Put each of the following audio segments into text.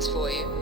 things for you.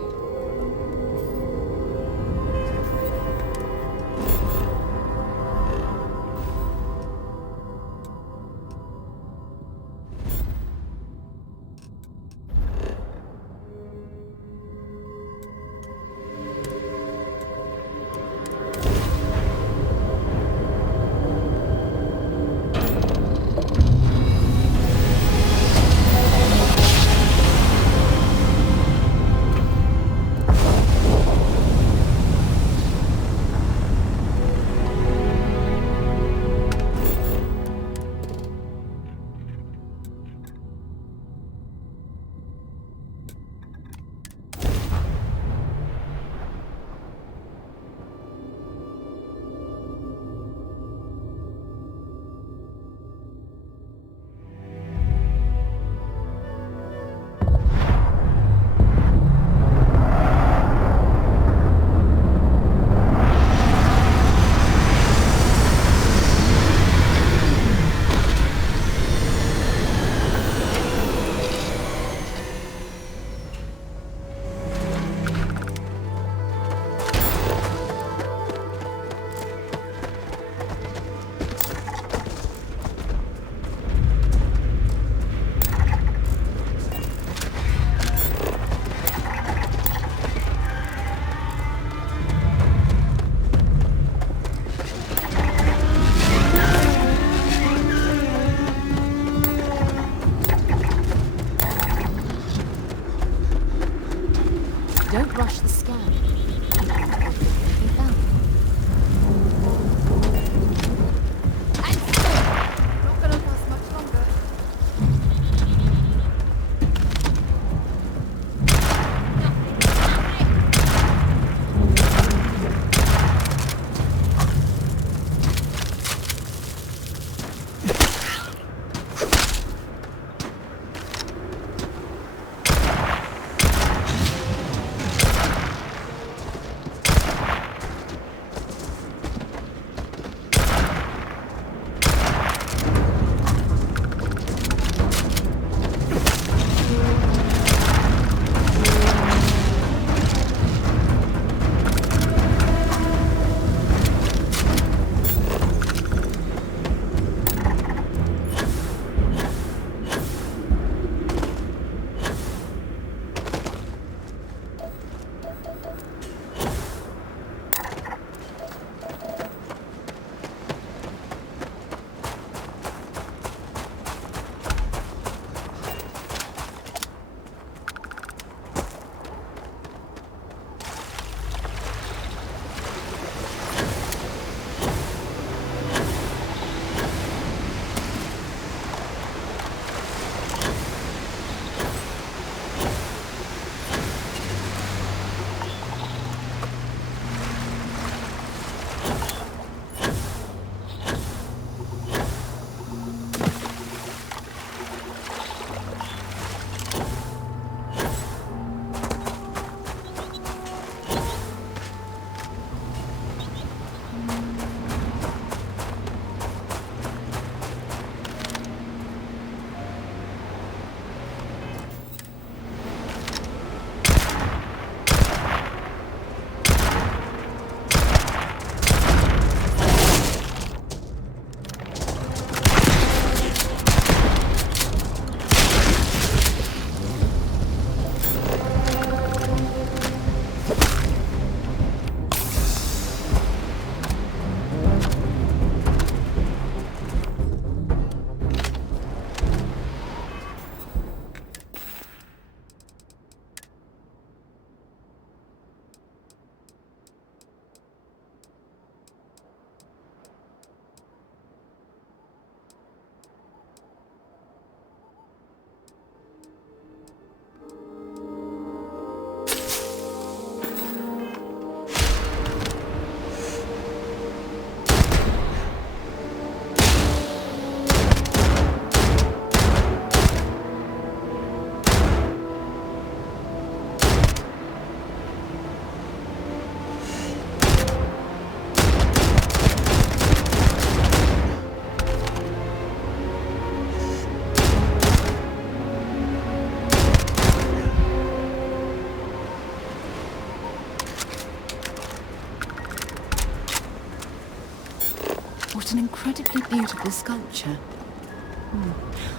an incredibly beautiful sculpture.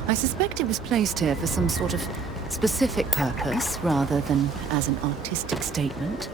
I suspect it was placed here for some sort of specific purpose, rather than as an artistic statement.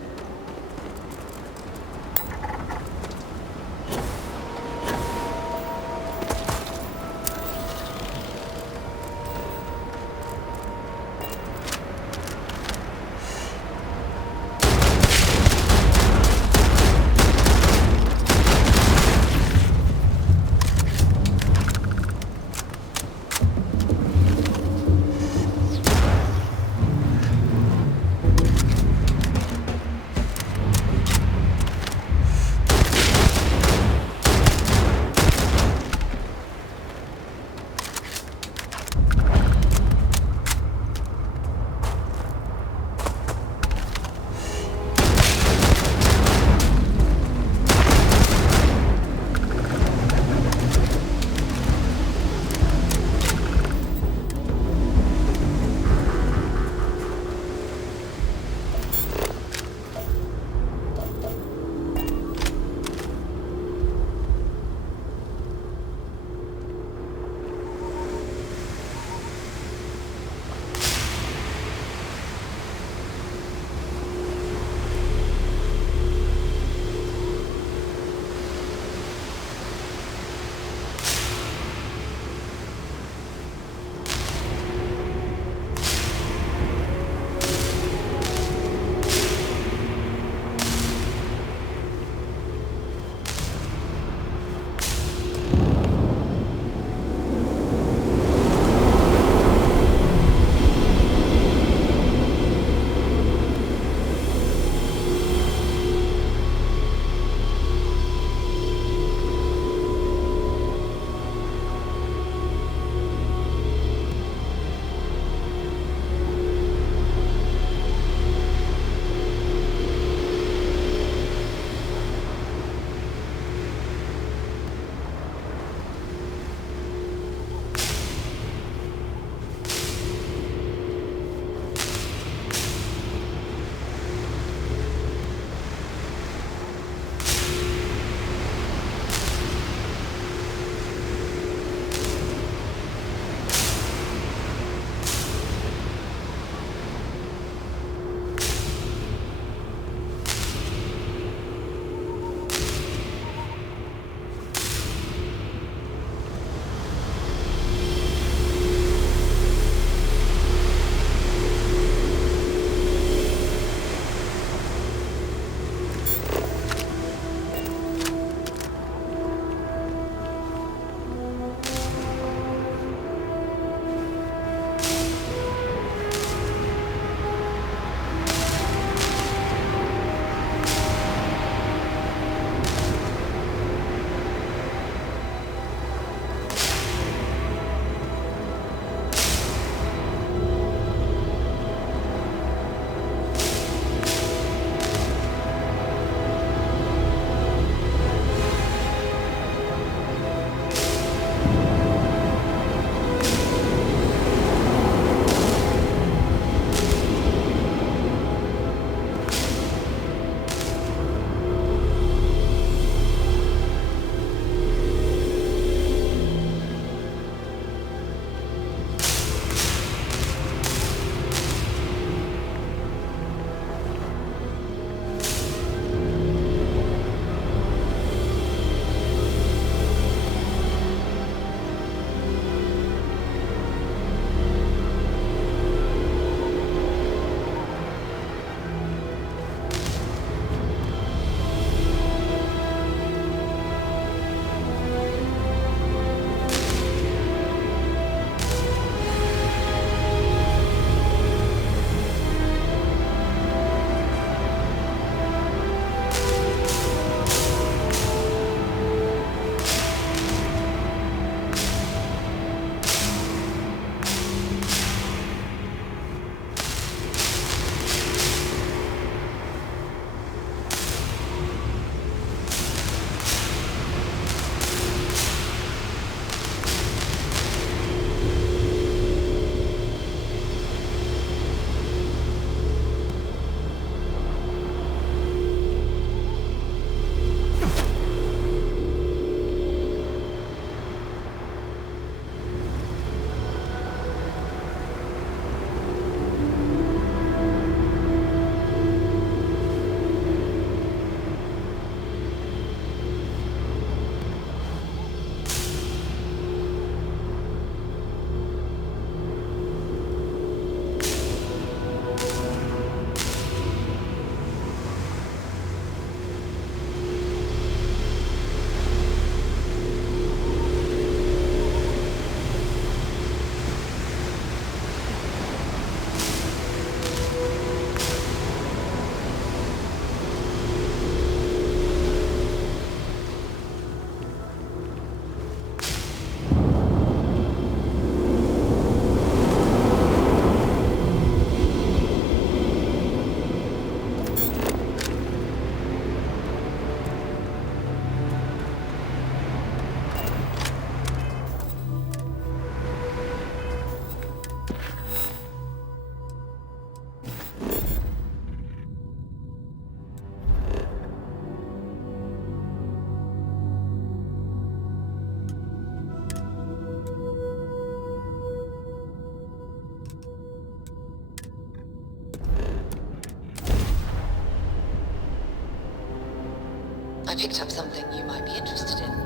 I picked up something you might be interested in.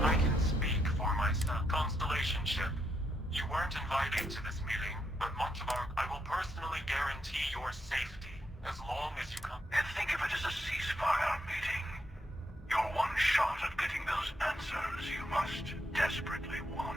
I can speak for myself. Constellation ship. You weren't invited to this meeting, but I will personally guarantee your safety as long as you come. And think of it as a ceasefire meeting. Your one shot at getting those answers you must desperately want.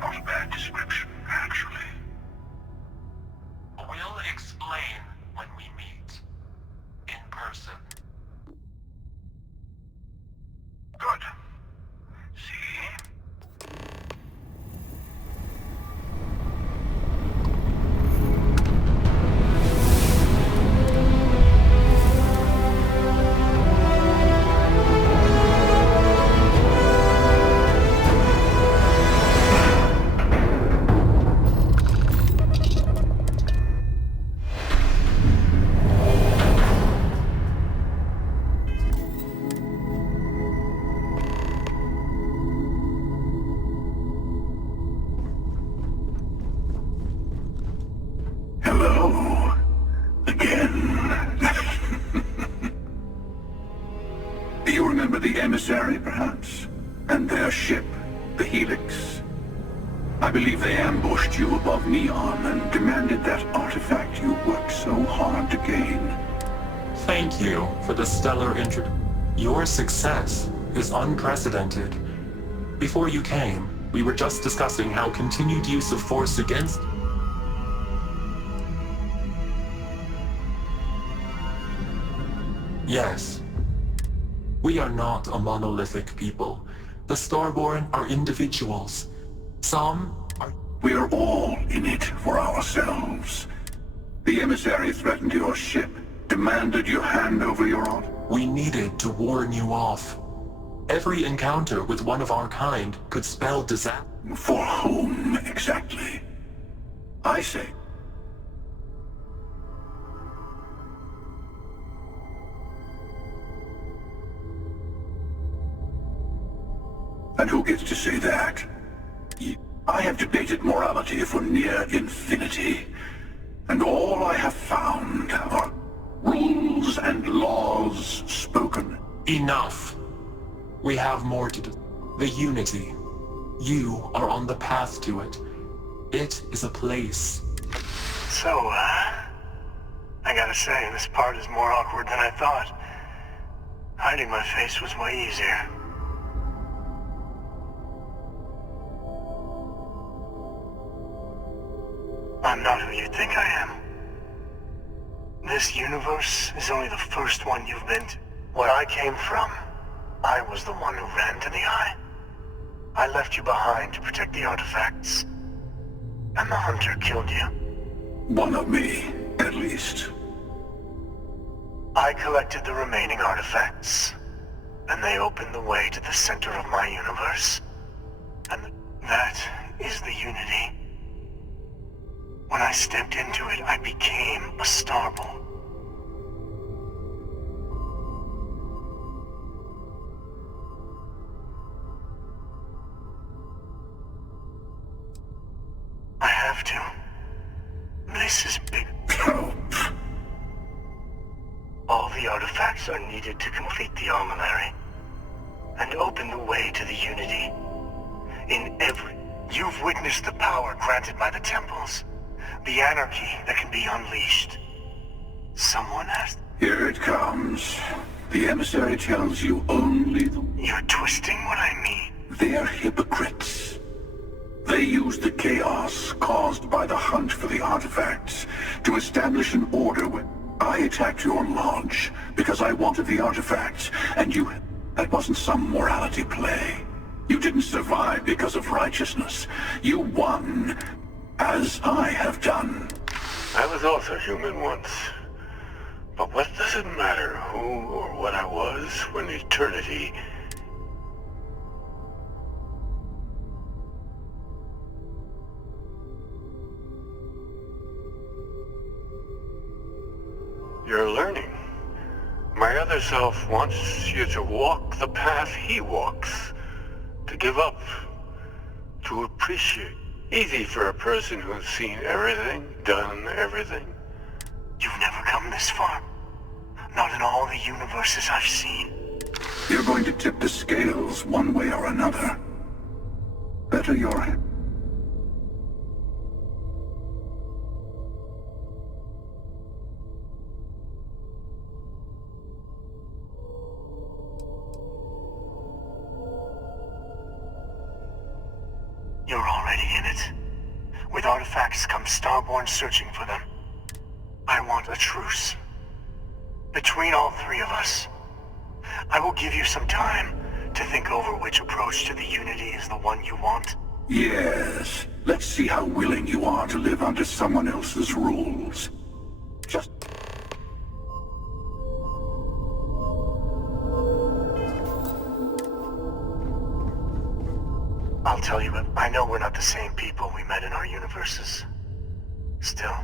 Not a bad description, actually. We'll explain when we meet. In person. Good. See? Hello. Again. Do you remember the emissary, perhaps? And their ship, the Helix? I believe they ambushed you above Neon and demanded that artifact you worked so hard to gain. Thank you for the stellar intro. Your success is unprecedented. Before you came, we were just discussing how continued use of force against... Yes. We are not a monolithic people. The Starborn are individuals. Some are... We are all in it for ourselves. The emissary threatened your ship, demanded you hand over your art. We needed to warn you off. Every encounter with one of our kind could spell disaster. For whom, exactly? I say... And who gets to say that? I have debated morality for near infinity, and all I have found are rules and laws spoken. Enough. We have more to do. The Unity. You are on the path to it. It is a place. So, I gotta say, this part is more awkward than I thought. Hiding my face was way easier. I'm not who you think I am. This universe is only the first one you've been to. Where I came from, I was the one who ran to the Eye. I left you behind to protect the artifacts. And the Hunter killed you. One of me, at least. I collected the remaining artifacts, and they opened the way to the center of my universe. And that is the Unity. When I stepped into it, I became a Starborn. I have to. This is big. Oh, temples are needed to complete the armillary and open the way to the Unity. You've witnessed the power granted by the temples, the anarchy that can be unleashed. Someone has... Here it comes. The emissary tells you only the... You're twisting what I mean. They're hypocrites. They used the chaos caused by the hunt for the artifacts to establish an order when I attacked your lodge because I wanted the artifacts, and you... That wasn't some morality play. You didn't survive because of righteousness. You won, as I have done. I was also human once. But what does it matter who or what I was when eternity... You're learning. My other self wants you to walk the path he walks. To give up. To appreciate. Easy for a person who's seen everything, done everything. You've never come this far. Not in all the universes I've seen. You're going to tip the scales one way or another. Better your... You're already in it. With artifacts comes Starborn searching for them. I want a truce. Between all three of us. I will give you some time to think over which approach to the Unity is the one you want. Yes. Let's see how willing you are to live under someone else's rules. Just... I'll tell you, but I know we're not the same people we met in our universes. Still,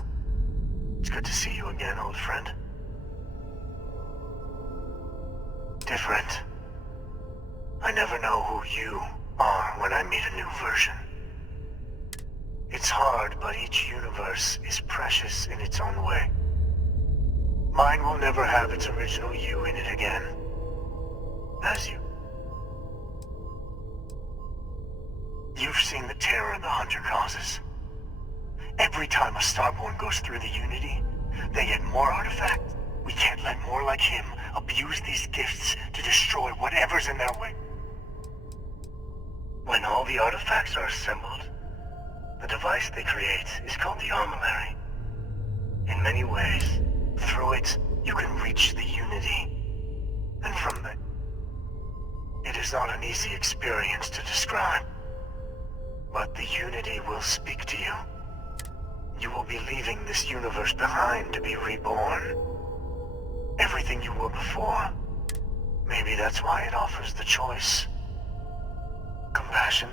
it's good to see you again, old friend. Different. I never know who you are when I meet a new version. It's hard, but each universe is precious in its own way. Mine will never have its original you in it again. As you. You've seen the terror the Hunter causes. Every time a Starborn goes through the Unity, they get more artifacts. We can't let more like him abuse these gifts to destroy whatever's in their way. When all the artifacts are assembled, the device they create is called the armillary. In many ways, through it, you can reach the Unity. And from the... It is not an easy experience to describe. But the Unity will speak to you. You will be leaving this universe behind to be reborn. Everything you were before. Maybe that's why it offers the choice. Compassion.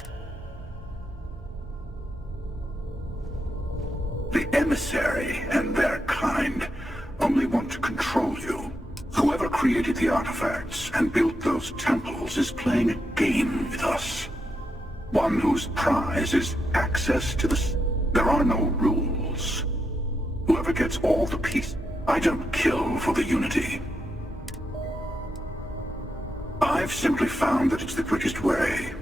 The emissary and their kind only want to control you. Whoever created the artifacts and built those temples is playing a game with us. One whose prize is access to the... There are no rules. Whoever gets all the pieces... I don't kill for the Unity. I've simply found that it's the quickest way.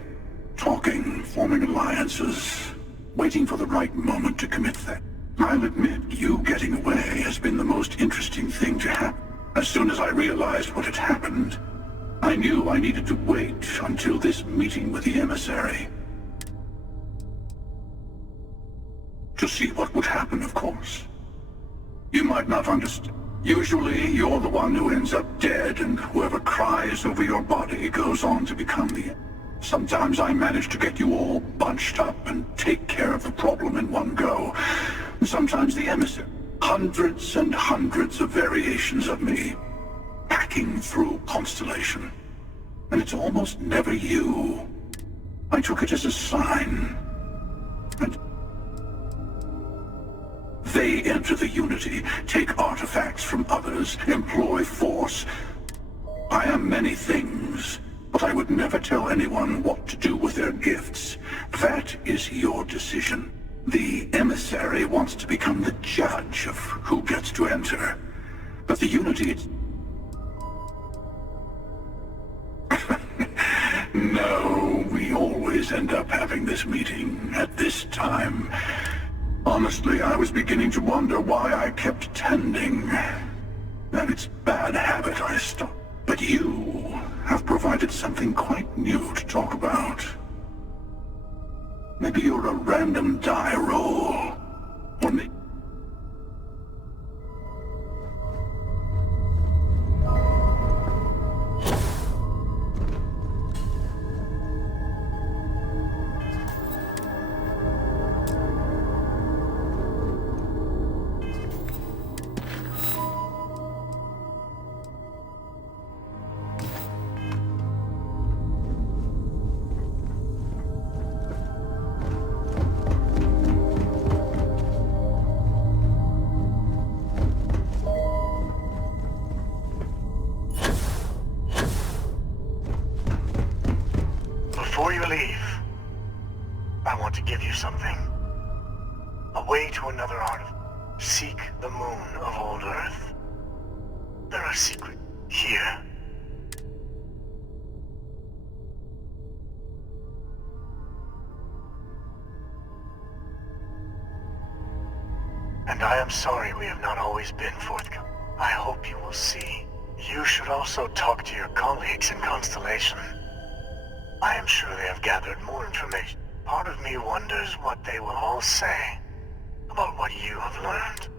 Talking, forming alliances, waiting for the right moment to commit that. I'll admit, you getting away has been the most interesting thing to happen. As soon as I realized what had happened, I knew I needed to wait until this meeting with the emissary. To see what would happen, of course. You might not understand. Usually, you're the one who ends up dead, and whoever cries over your body goes on to become the... Sometimes I manage to get you all bunched up and take care of the problem in one go. Sometimes the emissary. Hundreds and hundreds of variations of me, hacking through Constellation. And it's almost never you. I took it as a sign. And they enter the Unity, take artifacts from others, employ force. I am many things, but I would never tell anyone what to do with their gifts. That is your decision. The emissary wants to become the judge of who gets to enter. But the Unity... always end up having this meeting at this time. Honestly, I was beginning to wonder why I kept tending. That it's bad habit I stopped. But you have provided something quite new to talk about. Maybe you're a random die roll. Or maybe... Before you leave, I want to give you something. A way to another art. Seek the moon of old Earth. There are secrets here. And I am sorry we have not always been forthcoming. I hope you will see. You should also talk to your colleagues in Constellation. I am sure they have gathered more information. Part of me wonders what they will all say about what you have learned.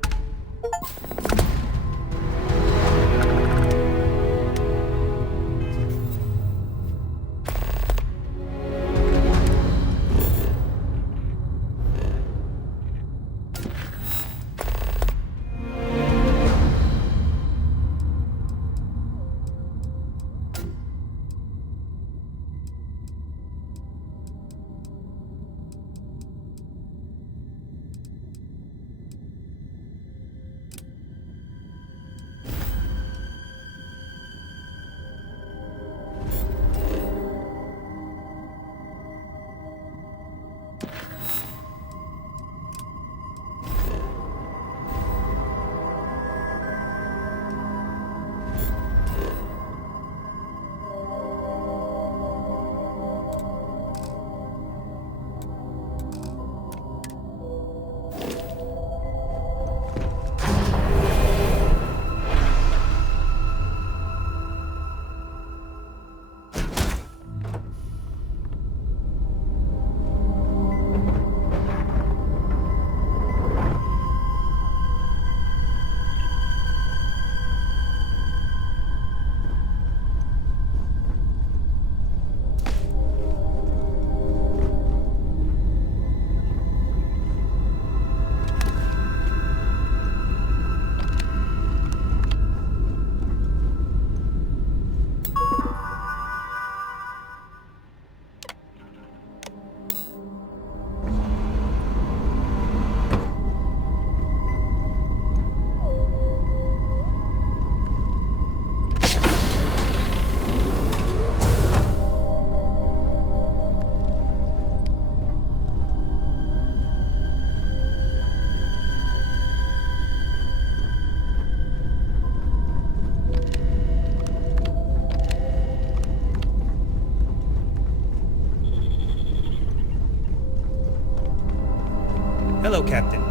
Hello, Captain.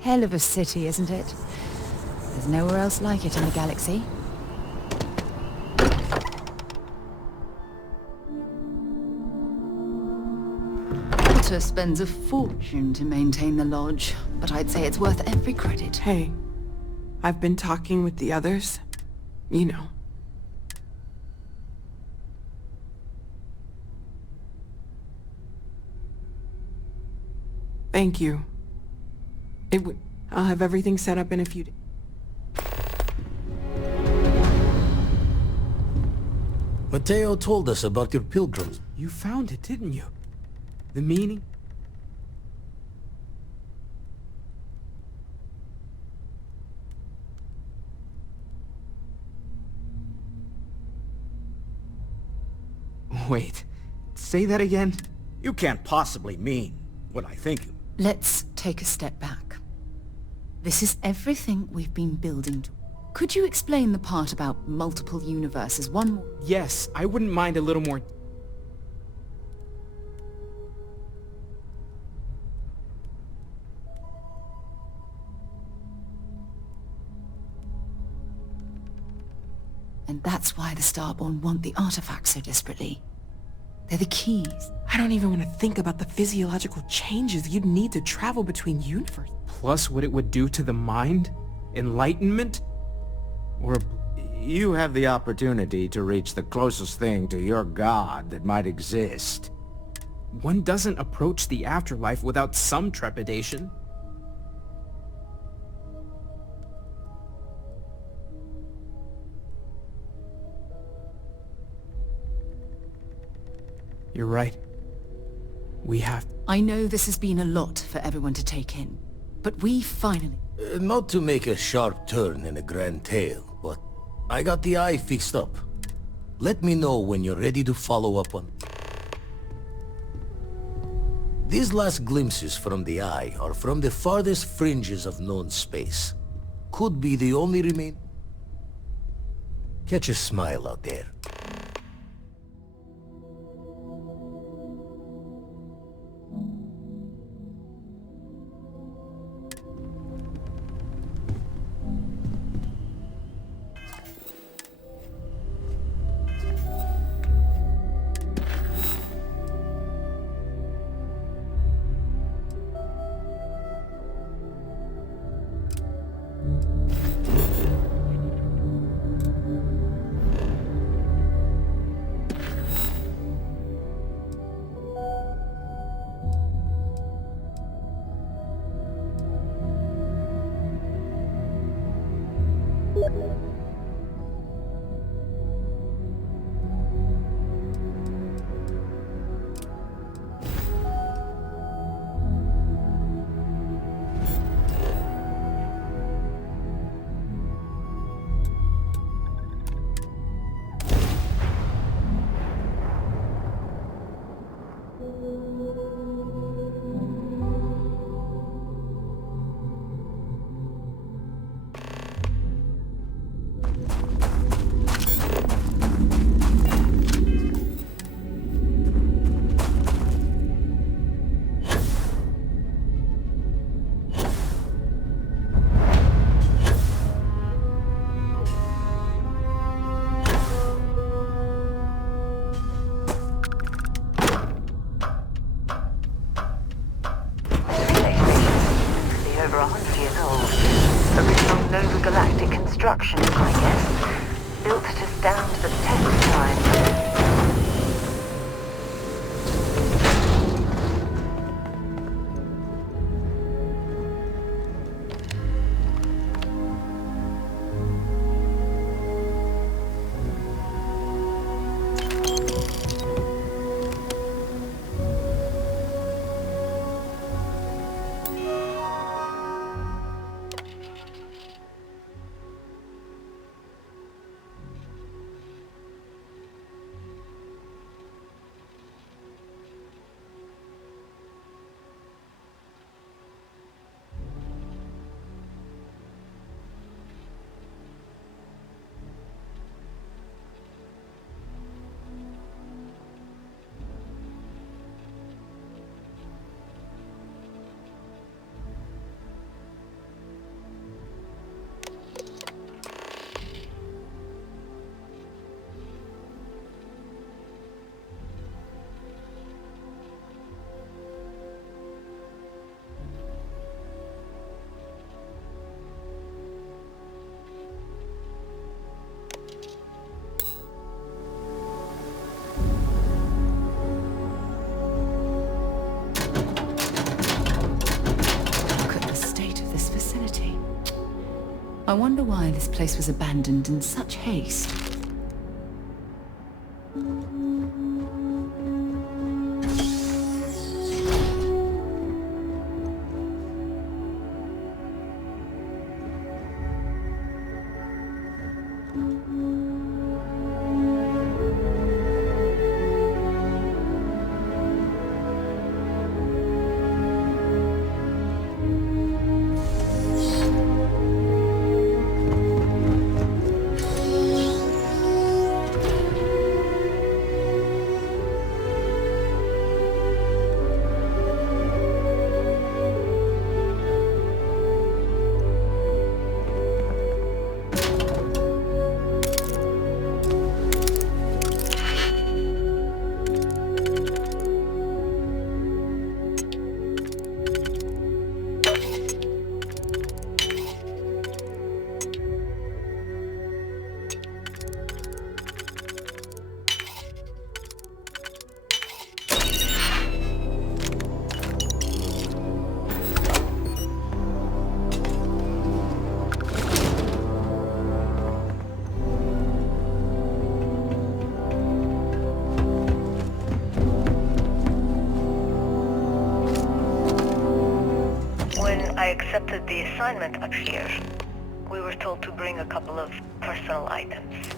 Hell of a city, isn't it? There's nowhere else like it in the galaxy. Walter spends a fortune to maintain the lodge, but I'd say it's worth every credit. Hey, I've been talking with the others. You know. Thank you. I'll have everything set up in a few days. Mateo told us about your pilgrims. You found it, didn't you? The meaning? Wait, say that again? You can't possibly mean what I think. Let's take a step back. This is everything we've been building to. Could you explain the part about multiple universes one more? Yes, I wouldn't mind a little more. And that's why the Starborn want the artifacts so desperately. They're the keys. I don't even want to think about the physiological changes you'd need to travel between universes. Plus what it would do to the mind? Enlightenment? Or... You have the opportunity to reach the closest thing to your god that might exist. One doesn't approach the afterlife without some trepidation. You're right. We have... I know this has been a lot for everyone to take in, but we finally... Not to make a sharp turn in a grand tale, but I got the eye fixed up. Let me know when you're ready to follow up on... These last glimpses from the eye are from the farthest fringes of known space. Could be the only remain... Catch a smile out there. Over 100 years old. Original Nova Galactic construction, I guess. Built to stand the test of time. wonder why this place was abandoned in such haste. I accepted the assignment up here. We were told to bring a couple of personal items.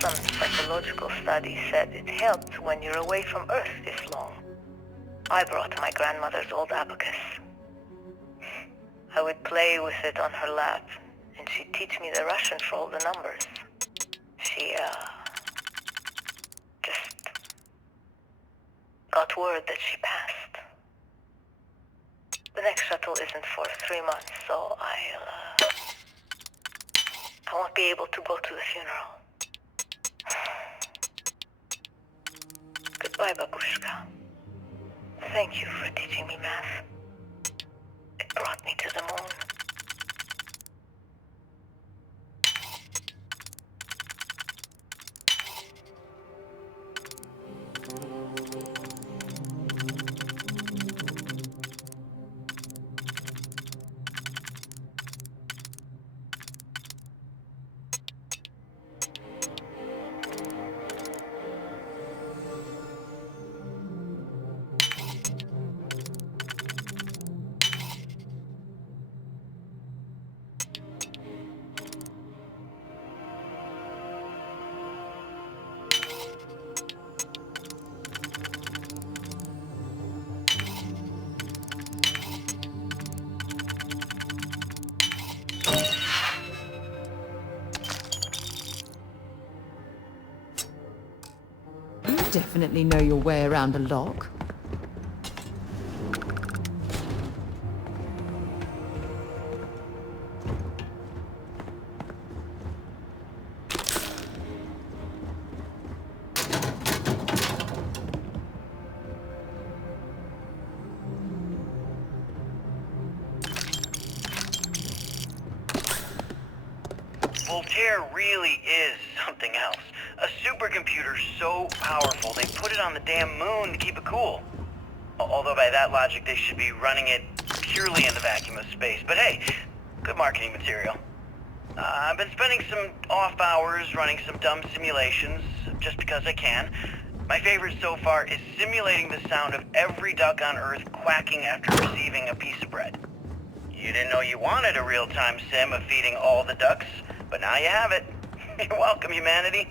Some psychological study said it helped when you're away from Earth this long. I brought my grandmother's old abacus. I would play with it on her lap, and she'd teach me the Russian for all the numbers. She, just got word that she passed. The next shuttle isn't for 3 months, so I won't be able to go to the funeral. Goodbye, Babushka. Thank you for teaching me math. It brought me to the moon. Definitely know your way around a lock. Voltaire really is something else. A supercomputer so powerful they put it on the damn moon to keep it cool. Although by that logic they should be running it purely in the vacuum of space. But hey, good marketing material. I've been spending some off hours running some dumb simulations, just because I can. My favorite so far is simulating the sound of every duck on Earth quacking after receiving a piece of bread. You didn't know you wanted a real-time sim of feeding all the ducks, but now you have it. You're welcome, humanity.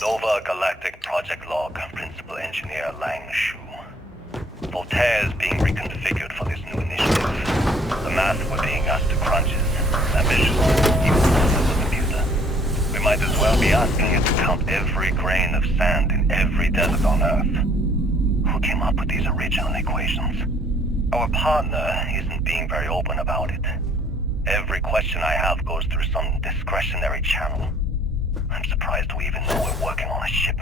Nova Galactic Project Log, Principal Engineer Lang Shu. Voltaire is being reconfigured for this new initiative. The math we're being asked to crunch is ambitious, even for the computer. We might as well be asking it to count every grain of sand in every desert on Earth. Who came up with these original equations? Our partner isn't being very open about it. Every question I have goes through some discretionary channel. I'm surprised we even know we're working on a ship.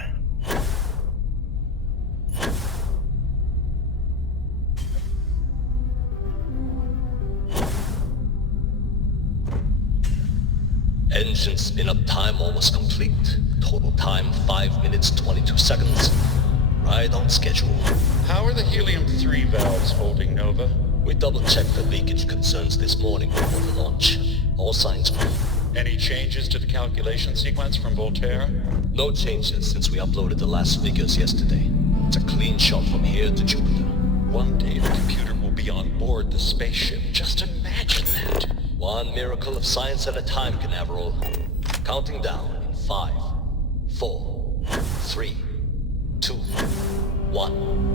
Engine spin-up time almost complete. Total time 5 minutes 22 seconds. Right on schedule. How are the helium-3 valves holding, Nova? We double-checked the leakage concerns this morning before the launch. All signs green. Any changes to the calculation sequence from Voltaire? No changes since we uploaded the last figures yesterday. It's a clean shot from here to Jupiter. One day the computer will be on board the spaceship. Just imagine that. One miracle of science at a time, Canaveral. Counting down in 5, 4, 3, 2, 1.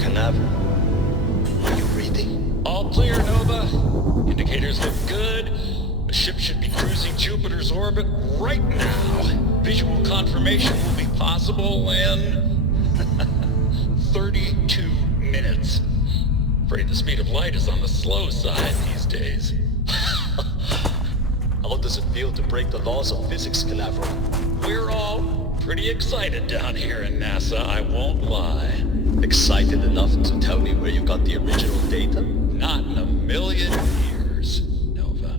Canaveral, are you reading? All clear, Nova. Indicators look good. The ship should be cruising Jupiter's orbit right now. Visual confirmation will be possible in 32 minutes. Afraid the speed of light is on the slow side these days. How does it feel to break the laws of physics, Canaveral? We're all pretty excited down here in NASA, I won't lie. Excited enough to tell me where you got the original data? Not in a million years, Nova.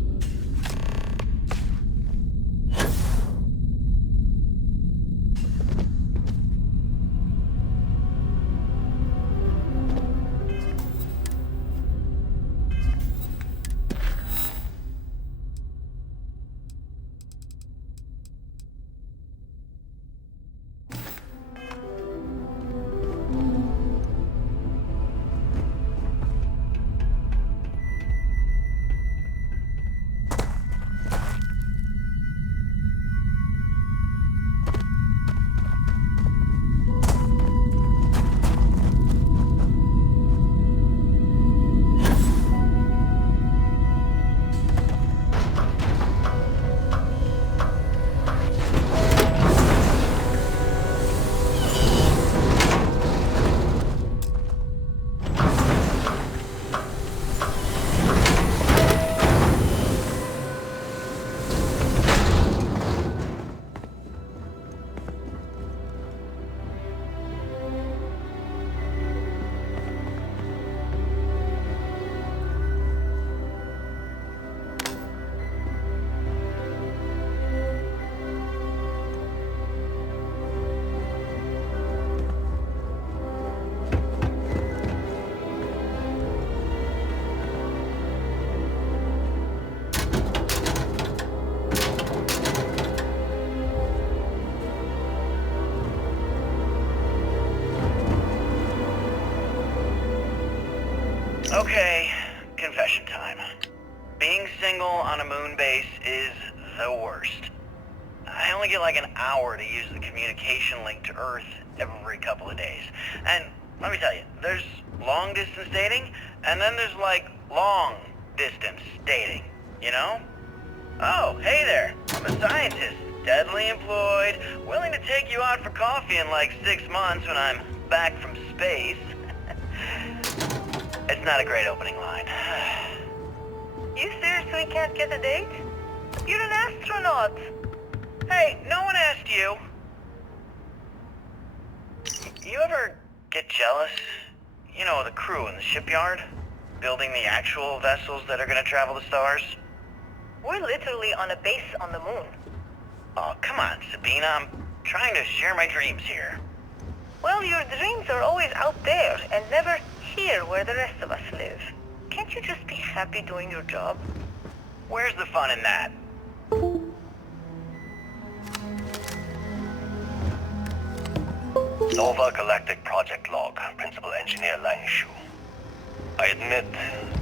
Okay, confession time. Being single on a moon base is the worst. I only get like an hour to use the communication link to Earth every couple of days. And let me tell you, there's long distance dating, and then there's like long distance dating, you know? Oh, hey there, I'm a scientist, deadly employed, willing to take you out for coffee in like 6 months when I'm back from space. It's not a great opening line. You seriously can't get a date? You're an astronaut. Hey, no one asked you. You ever get jealous? You know, the crew in the shipyard? Building the actual vessels that are gonna travel the stars? We're literally on a base on the moon. Oh, come on, Sabina. I'm trying to share my dreams here. Well, your dreams are always out there and never here where the rest of us live. Can't you just be happy doing your job? Where's the fun in that? Nova Galactic Project Log, Principal Engineer Lang Shu. I admit,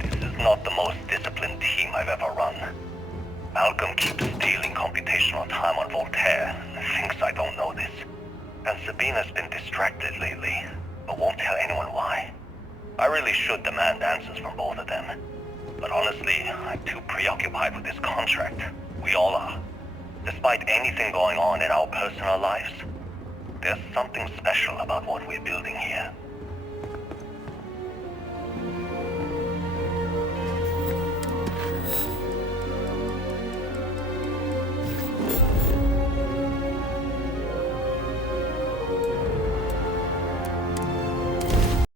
this is not the most disciplined team I've ever run. Malcolm keeps stealing computational time on Voltaire and thinks I don't know this. And Sabina's been distracted lately, but won't tell anyone why. I really should demand answers from both of them. But honestly, I'm too preoccupied with this contract. We all are. Despite anything going on in our personal lives, there's something special about what we're building here.